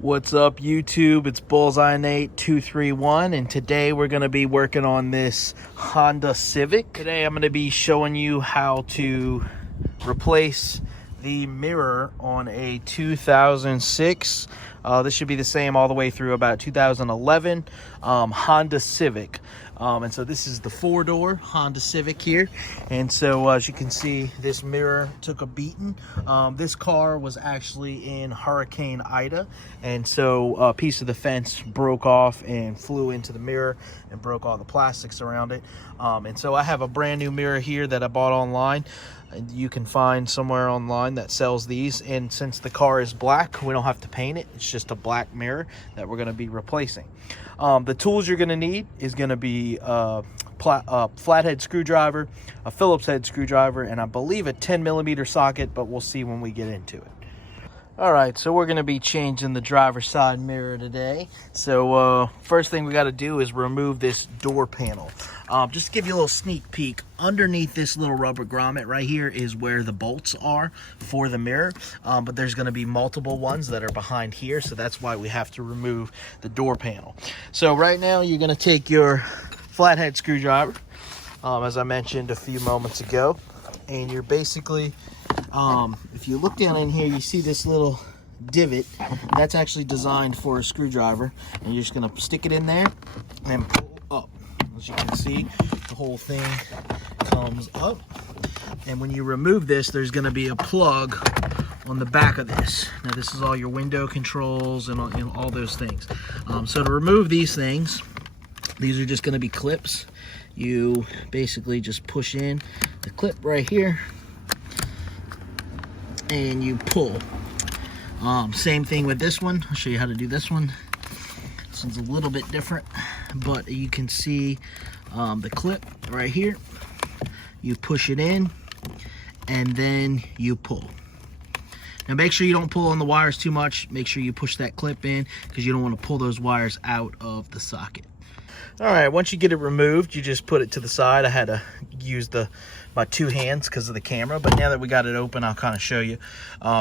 What's up, YouTube? It's Bullseye Nate 231, and today we're going to be working on this Honda Civic. Today I'm going to be showing you how to replace the mirror on a 2006. This should be the same all the way through about 2011 Honda Civic. And so this is the four-door Honda Civic here. And so as you can see, this mirror took a beating. This car was actually in Hurricane Ida. And so a piece of the fence broke off and flew into the mirror and broke all the plastics around it. And so I have a brand new mirror here that I bought online. And you can find somewhere online that sells these, and since the car is black, we don't have to paint it. It's just a black mirror that we're going to be replacing. The tools you're going to need is going to be a flathead screwdriver, a Phillips head screwdriver, and I believe a 10mm socket, but we'll see when we get into it. All right, so we're going to be changing the driver's side mirror today. So first thing we got to do is remove this door panel. Just to give you a little sneak peek, underneath this little rubber grommet right here is where the bolts are for the mirror. But there's going to be multiple ones that are behind here, so that's why we have to remove the door panel. So right now you're going to take your flathead screwdriver, as I mentioned a few moments ago, and you're basically... if you look down in here, you see this little divot. That's actually designed for a screwdriver, and you're just going to stick it in there and pull up. As you can see, the whole thing comes up, and when you remove this, there's going to be a plug on the back of this. Now this is all your window controls and all those things. So to remove these things, these are just going to be clips. You basically just push in the clip right here and you pull. Same thing with this one. I'll show you how to do this one. This one's a little bit different, but you can see the clip right here. You push it in and then you pull. Now make sure you don't pull on the wires too much. Make sure you push that clip in because you don't want to pull those wires out of the socket. All right, once you get it removed, you just put it to the side. I had to use my two hands because of the camera, but now that we got it open, I'll kind of show you.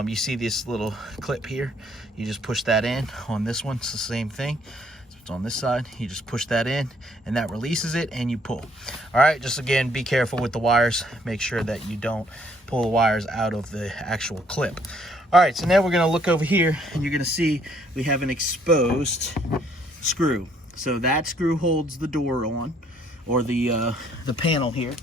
You see this little clip here? You just push that in. On this one, it's the same thing. So it's on this side. You just push that in, and that releases it, and you pull. All right, just again, be careful with the wires. Make sure that you don't pull the wires out of the actual clip. All right, so now we're gonna look over here, and you're gonna see we have an exposed screw. So that screw holds the door on, or the panel here.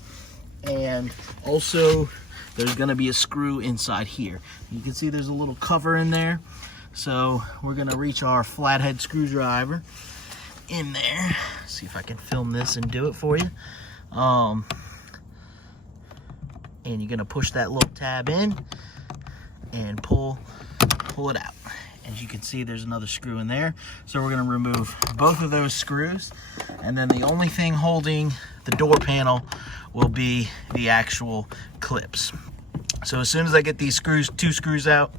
And also there's gonna be a screw inside here. You can see there's a little cover in there. So we're gonna reach our flathead screwdriver in there. See if I can film this and do it for you. And you're gonna push that little tab in and pull it out. As you can see, there's another screw in there. So we're gonna remove both of those screws. And then the only thing holding the door panel will be the actual clips. So as soon as I get these screws, two screws out,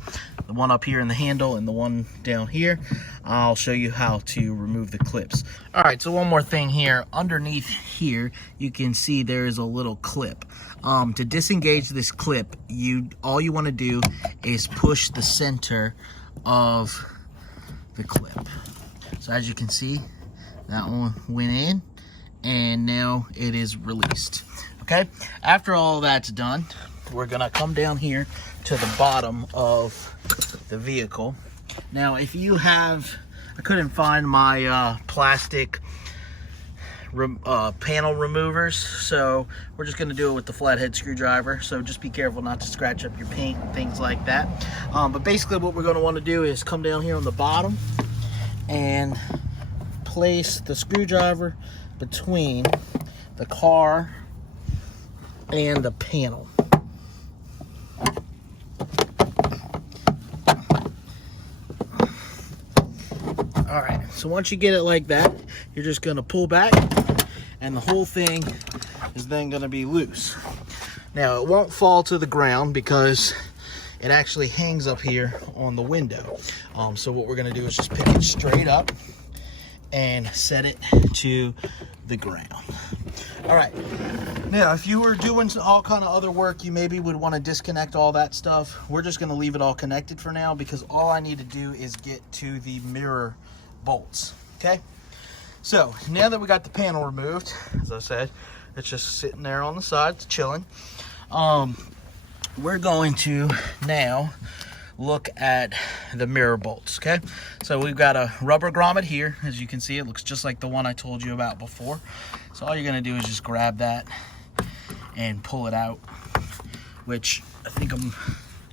the one up here in the handle and the one down here, I'll show you how to remove the clips. All right, so one more thing here. Underneath here, you can see there is a little clip. To disengage this clip, all you wanna do is push the center of the clip. So as you can see, that one went in and now it is released. Okay, after all that's done, we're gonna come down here to the bottom of the vehicle. Now if you have, I couldn't find my plastic panel removers, so we're just going to do it with the flathead screwdriver. So just be careful not to scratch up your paint and things like that. But basically what we're going to want to do is come down here on the bottom and place the screwdriver between the car and the panel. All right, so once you get it like that, you're just going to pull back and the whole thing is then going to be loose. Now it won't fall to the ground because it actually hangs up here on the window. So what we're going to do is just pick it straight up and set it to the ground. All right. Now, if you were doing all kind of other work, you maybe would want to disconnect all that stuff. We're just going to leave it all connected for now because all I need to do is get to the mirror bolts, okay? So, now that we got the panel removed, as I said, it's just sitting there on the side, it's chilling. We're going to now look at the mirror bolts, okay? So we've got a rubber grommet here. As you can see, it looks just like the one I told you about before. So all you're gonna do is just grab that and pull it out, which I think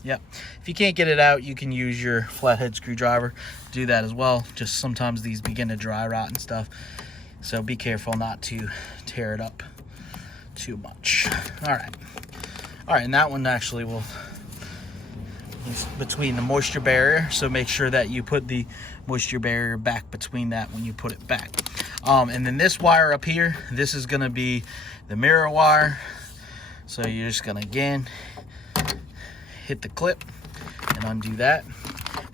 yep. If you can't get it out, you can use your flathead screwdriver. Do that as well. Just sometimes these begin to dry rot and stuff. So be careful not to tear it up too much. All right, and that one actually will, it's between the moisture barrier, so make sure that you put the moisture barrier back between that when you put it back. And then this wire up here, this is gonna be the mirror wire. So you're just gonna, again, hit the clip and undo that.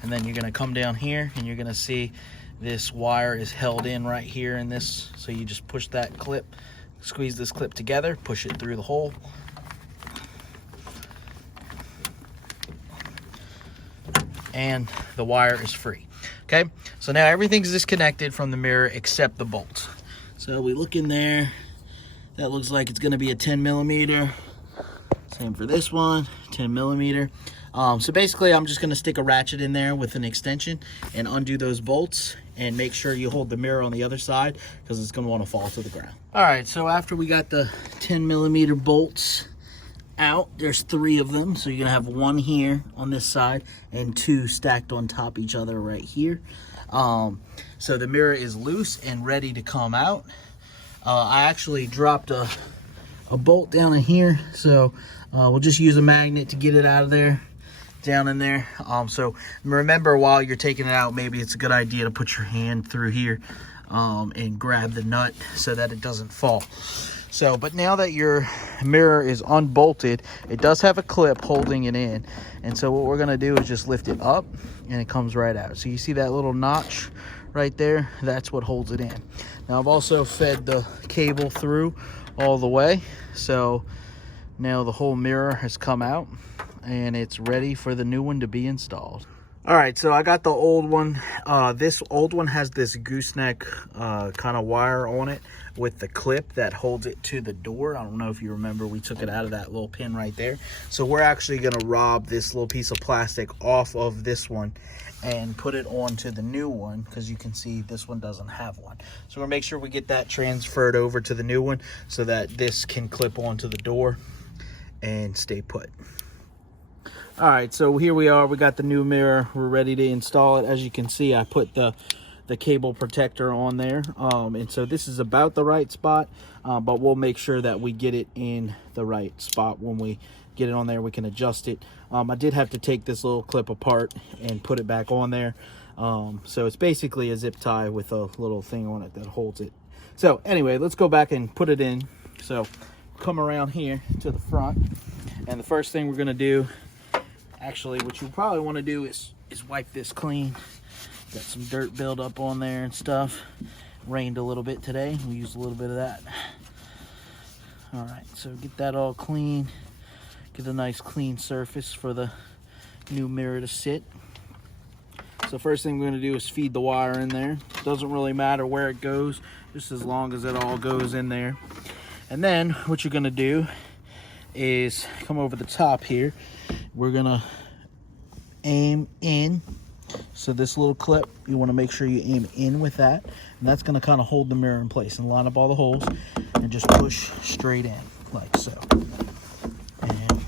And then you're gonna come down here and you're gonna see this wire is held in right here in this. So you just push that clip, squeeze this clip together, push it through the hole. And the wire is free. Okay, so now everything's disconnected from the mirror except the bolts. So we look in there, that looks like it's gonna be a 10 millimeter. Same for this one, 10 millimeter. So basically I'm just gonna stick a ratchet in there with an extension and undo those bolts and make sure you hold the mirror on the other side because it's gonna wanna fall to the ground. All right, so after we got the 10 millimeter bolts out, there's 3 of them, so you're gonna have 1 here on this side and 2 stacked on top each other right here. So the mirror is loose and ready to come out. I actually dropped a bolt down in here, so we'll just use a magnet to get it out of there, down in there. So remember, while you're taking it out, maybe it's a good idea to put your hand through here and grab the nut so that it doesn't fall. So, but now that your mirror is unbolted, it does have a clip holding it in. And so what we're gonna do is just lift it up and it comes right out. So you see that little notch right there? That's what holds it in. Now I've also fed the cable through all the way. So now the whole mirror has come out and it's ready for the new one to be installed. All right, so I got the old one. This old one has this gooseneck kind of wire on it with the clip that holds it to the door. I don't know if you remember, we took it out of that little pin right there. So we're actually gonna rob this little piece of plastic off of this one and put it onto the new one, because you can see this one doesn't have one. So we're gonna make sure we get that transferred over to the new one so that this can clip onto the door and stay put. All right, so here we are. We got the new mirror. We're ready to install it. As you can see, I put the cable protector on there. And so this is about the right spot, but we'll make sure that we get it in the right spot. When we get it on there, we can adjust it. I did have to take this little clip apart and put it back on there. So it's basically a zip tie with a little thing on it that holds it. So anyway, let's go back and put it in. So come around here to the front. And the first thing we're gonna do, actually, what you probably want to do is wipe this clean. Got some dirt buildup on there and stuff. Rained a little bit today. We used a little bit of that. All right, so get that all clean. Get a nice clean surface for the new mirror to sit. So first thing we're going to do is feed the wire in there. Doesn't really matter where it goes, just as long as it all goes in there. And then what you're going to do is come over the top here. We're gonna aim in. So this little clip, you want to make sure you aim in with that, and that's going to kind of hold the mirror in place and line up all the holes and just push straight in like so. And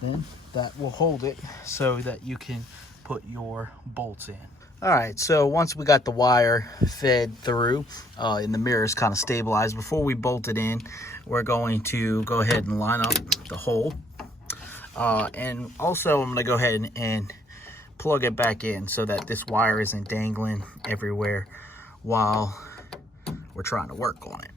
then that will hold it so that you can put your bolts in. All right, so once we got the wire fed through and the mirror is kind of stabilized, before we bolt it in, we're going to go ahead and line up the hole. And also I'm gonna go ahead and plug it back in so that this wire isn't dangling everywhere while we're trying to work on it.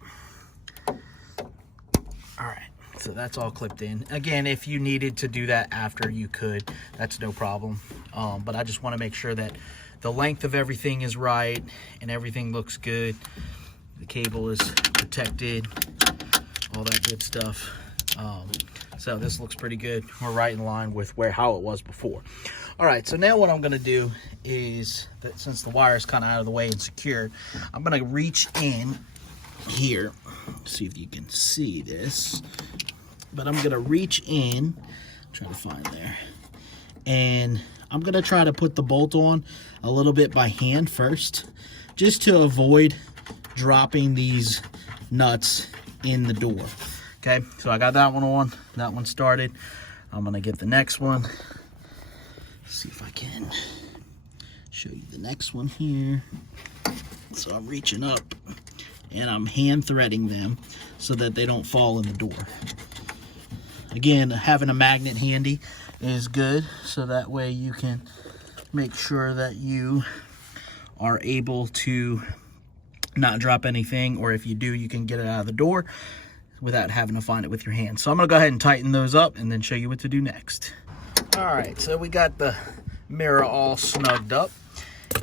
All right, so that's all clipped in. Again, if you needed to do that after, you could, that's no problem. But I just want to make sure that the length of everything is right and everything looks good. The cable is protected, all that good stuff. So this looks pretty good. We're right in line with how it was before. All right, so now what I'm gonna do is, that since the wire is kind of out of the way and secured, I'm gonna reach in here, see if you can see this, but I'm gonna reach in, try to find there, and I'm gonna try to put the bolt on a little bit by hand first, just to avoid dropping these nuts in the door. Okay, so I got that one on, that one started. I'm gonna get the next one. See if I can show you the next one here. So I'm reaching up and I'm hand threading them so that they don't fall in the door. Again, having a magnet handy is good, so that way you can make sure that you are able to not drop anything, or if you do, you can get it out of the door without having to find it with your hands. So I'm gonna go ahead and tighten those up and then show you what to do next. All right, so we got the mirror all snugged up,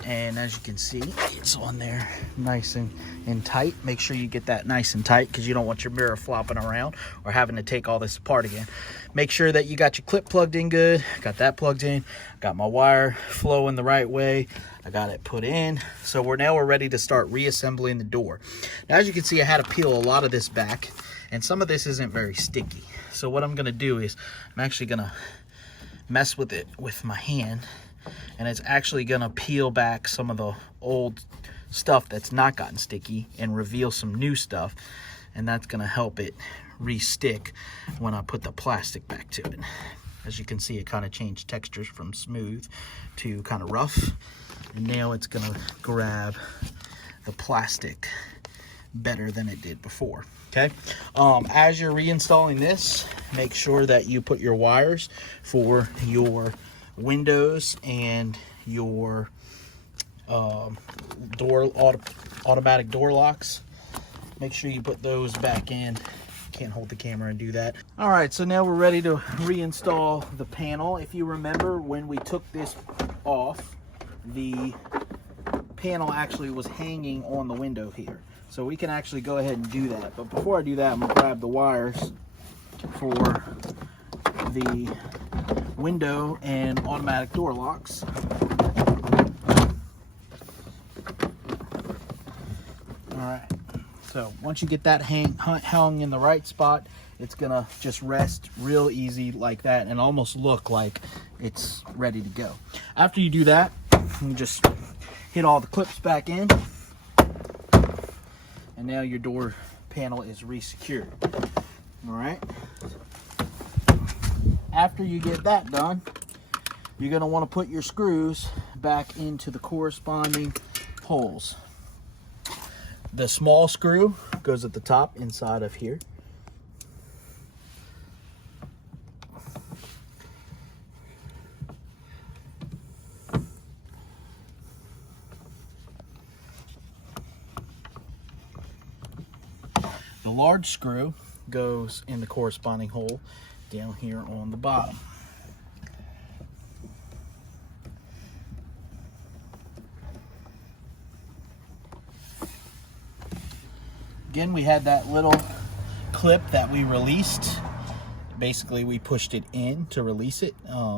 and as you can see, it's on there nice and tight. Make sure you get that nice and tight, because you don't want your mirror flopping around or having to take all this apart again. Make sure that you got your clip plugged in good. Got that plugged in, got my wire flowing the right way, I got it put in. So we're ready to start reassembling the door. Now, as you can see, I had to peel a lot of this back, and some of this isn't very sticky. So what I'm gonna do is, I'm actually gonna mess with it with my hand, and it's actually gonna peel back some of the old stuff that's not gotten sticky and reveal some new stuff, and that's gonna help it re-stick when I put the plastic back to it. As you can see, it kind of changed textures from smooth to kind of rough, and now it's gonna grab the plastic better than it did before. Okay, as you're reinstalling this, make sure that you put your wires for your windows and your automatic door locks. Make sure you put those back in. Can't hold the camera and do that. All right, so now we're ready to reinstall the panel. If you remember, when we took this off, the panel actually was hanging on the window here. So we can actually go ahead and do that. But before I do that, I'm gonna grab the wires for the window and automatic door locks. All right, so once you get that hung in the right spot, it's gonna just rest real easy like that and almost look like it's ready to go. After you do that, you just hit all the clips back in, and now your door panel is re-secured. All right. After you get that done, you're going to want to put your screws back into the corresponding holes. The small screw goes at the top inside of here. The large screw goes in the corresponding hole down here on the bottom. Again, we had that little clip that we released. Basically, we pushed it in to release it.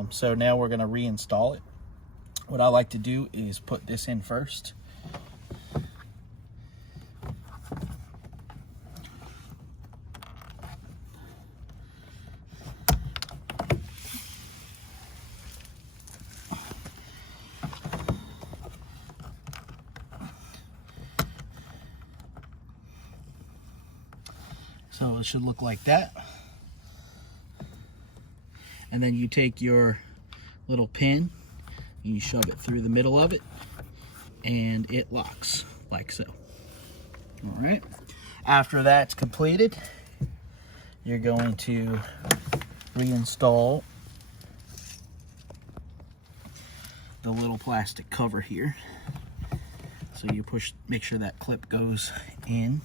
So now we're going to reinstall it. What I like to do is put this in first. So it should look like that. And then you take your little pin, you shove it through the middle of it, and it locks like so. All right. After that's completed, you're going to reinstall the little plastic cover here. So you make sure that clip goes in.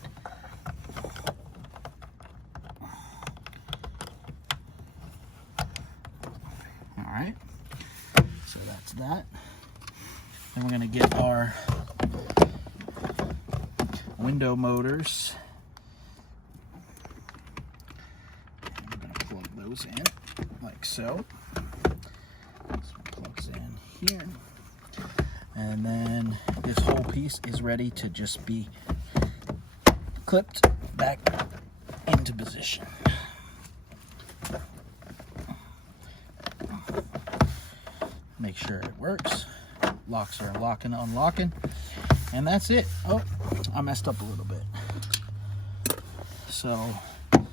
All right, so that's that. Then we're going to get our window motors. I'm going to plug those in like so. This one plugs in here. And then this whole piece is ready to just be clipped back into position. Make sure it works. Locks are locking, unlocking, and that's it. Oh, I messed up a little bit. So, I'll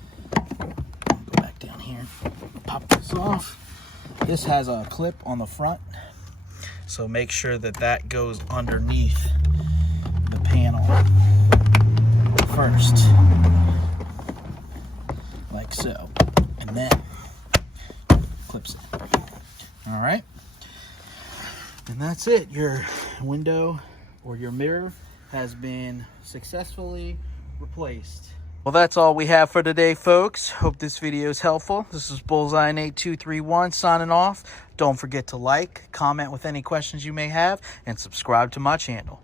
go back down here, pop this off. This has a clip on the front, so make sure that that goes underneath the panel first, like so, and then clips it. All right. And that's it. Your window or your mirror has been successfully replaced. Well, that's all we have for today, folks. Hope this video is helpful. This is Bullseye8231 signing off. Don't forget to like, comment with any questions you may have, and subscribe to my channel.